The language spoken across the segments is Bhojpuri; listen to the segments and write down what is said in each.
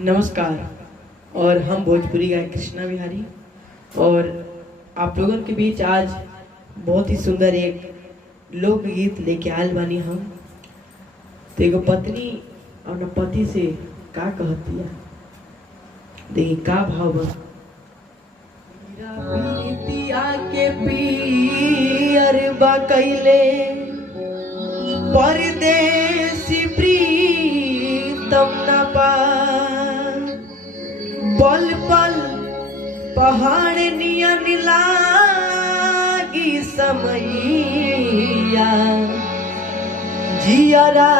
नमस्कार। और हम भोजपुरी गायक कृष्णा बिहारी और आप लोगों के बीच आज बहुत ही सुंदर एक लोकगीत लेके आयल बानी हम। तो एगो पत्नी अपना पति से का कहती है, देखिए का भाव बा। मेरा प्रीतिया के पियर बा कैले परदेसी प्रीतम न पा, पल पल पहाड़ नियन लागी समैया, जियरा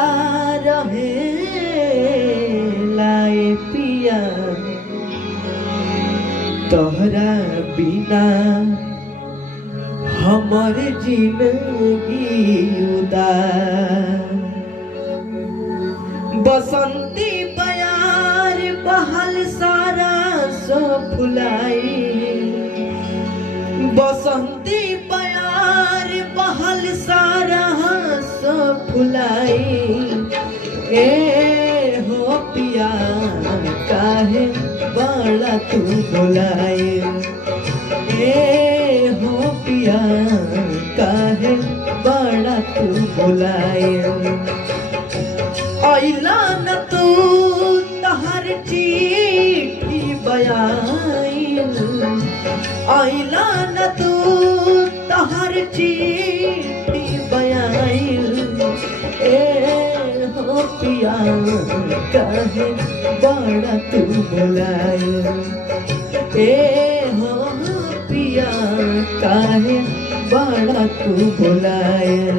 रहे लाए पिया तोहरा बिना हमर जिंदगी उदास। बसंती बयार बहल सारा सो फुलाई, बसंती बयार बहल सारा सो फुलाई। ए हो पिया काहे बड़ा तू बुलाए, ए हो पिया काहे बड़ा तू बुलाए। आइला न तू तहर चिट्ठी बयाइल, आइला न तू तहर चिट्ठी बयाइल। ए हो पिया काहे बड़ा तू बुलाइल, ए हो पिया काहे बड़ा तू बुलाइल।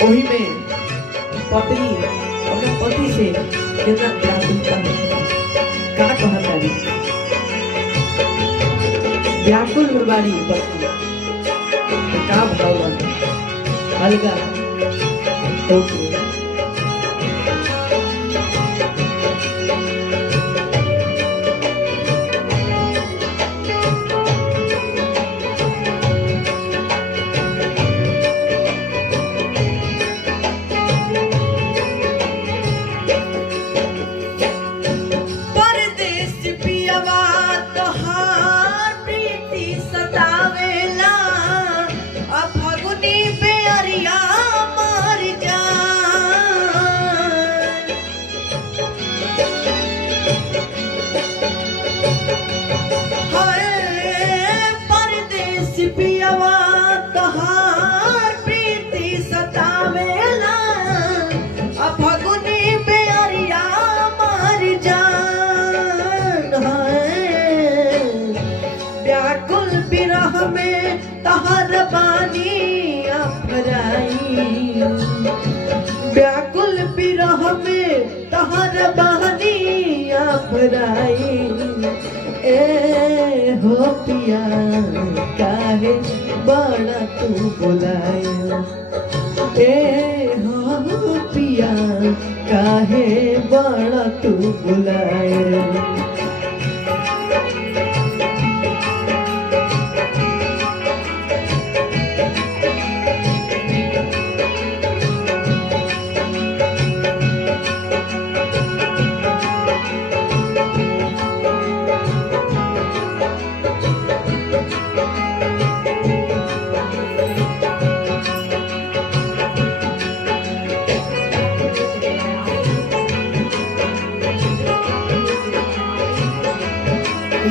वही में पत्नी अपने पति से कितना व्याकुलता का कहता है, व्याकुल बाड़ी पत्नी तो का भगवान अलगा तो व्याकुल बिरह में तहर बहनी अपराई। ए हो पिया काहे बड़ा तू बुलाए, ए हो पिया काहे बड़ा तू बुलाए।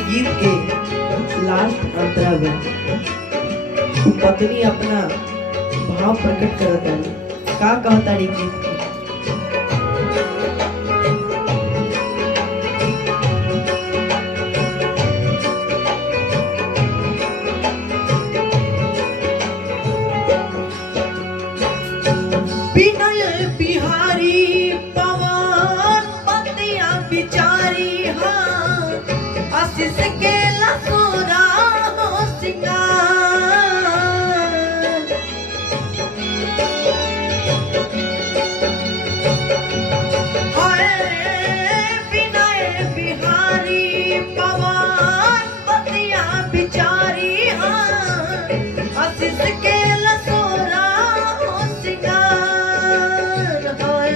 गीत के लास्ट अंतरा में पत्नी अपना भाव प्रकट करता है, का कहता है गीत के। विनय बिहारी पवन पतिया बिचारी आशीष के लसोरा हो सिंगार। हाय विनय बिहारी पवन पतिया बिचारी आशीष के लसोरा हो सिंगार। हाय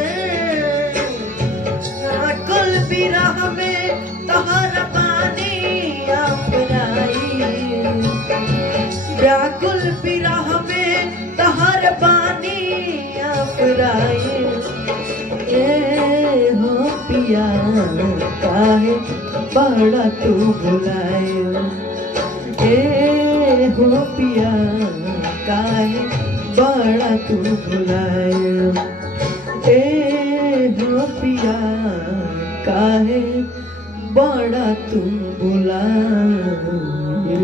व्याकुल विरह में तहर बानी अपराए ए हो पिया काहे बड़ा तू भुलाए ए हो पिया काहे बड़ा तू भुलाए ए हो पिया काहे बड़ा तू भुलाए।